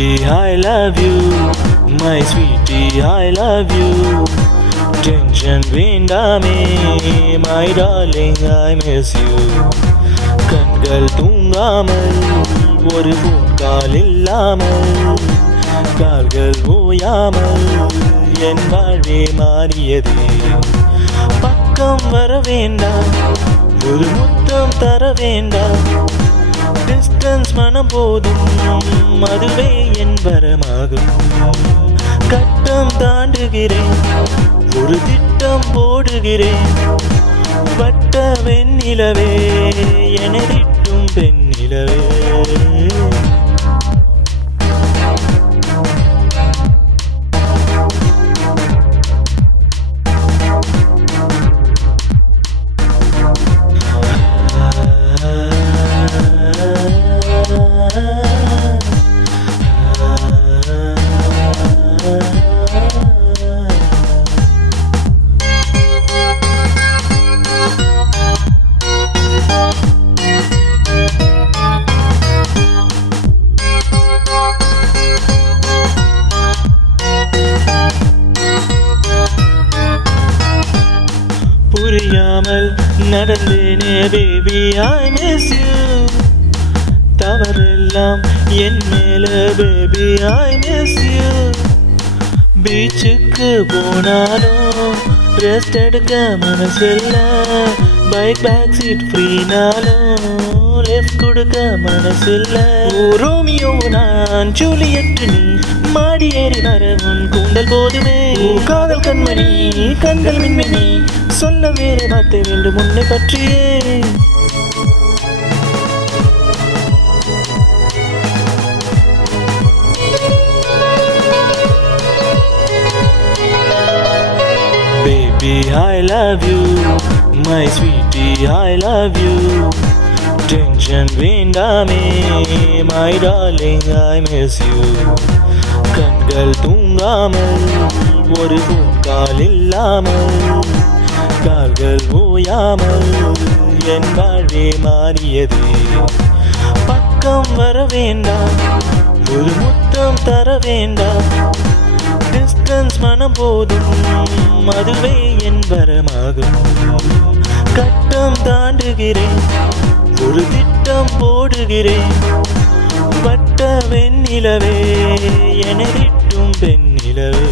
Baby, I love you, my sweetie, I love you. Tension வேண்டாமே, my darling, I miss you. கண்கள் தூங்காமல், ஒரு phone call இல்லாமல், கால்கள் ஓயாமல், என் வாழ்வே மாறியதே. பக்கம் வர வேண்டாம், ஒரு முத்தம் தர வேண்டாம், டிஸ்டன்ஸ் மனம் போதும், அதுவே என் வரமாகும். கட்டம் தாண்டுகிறேன், ஒரு திட்டம் போடுகிறேன், வட்ட வெண்ணிலவே, எனதிட்டும் பெண்ணிலவே. புரியாமல் நடந்தேனே baby, I miss you. தவறெல்லாம் என் மேல baby, I miss you. பீச்சுக்கு போனாலும் ரெஸ்ட் எடுக்க மனசில்ல, பைக் பேக் சீட் ஃப்ரீனாலும் லெஃப்ட் கொடுக்க மனசில்ல. ரோமியோ நான் ஜூலியட் நீ, மாடி ஏறி வர உன் கூந்தல் போதுமே. காதல் கண்மணி, கண்கள் மின்மினி, சொல்ல வேறு வார்த்தை வேண்டும் உன்னை பற்றியே. Baby, I love you, my sweetie, I love you. Tension வேண்டாமே, my darling, I miss you. கண்கள் தூங்காமல், ஒரு போன் கால் இல்லாமல், கால்கள் ஓயாமல், என் வாழ்வே மாறியதே. பக்கம் வர வேண்டாம், ஒரு முத்தம் தர வேண்டாம், டிஸ்டன்ஸ் மனம் போதும், அதுவே என் வரமாகும். கட்டம் தாண்டுகிறேன், ஒரு திட்டம் போடுகிறேன், வட்ட வெண்ணிலவே, எனதிட்டும் பெண்ணிலவே.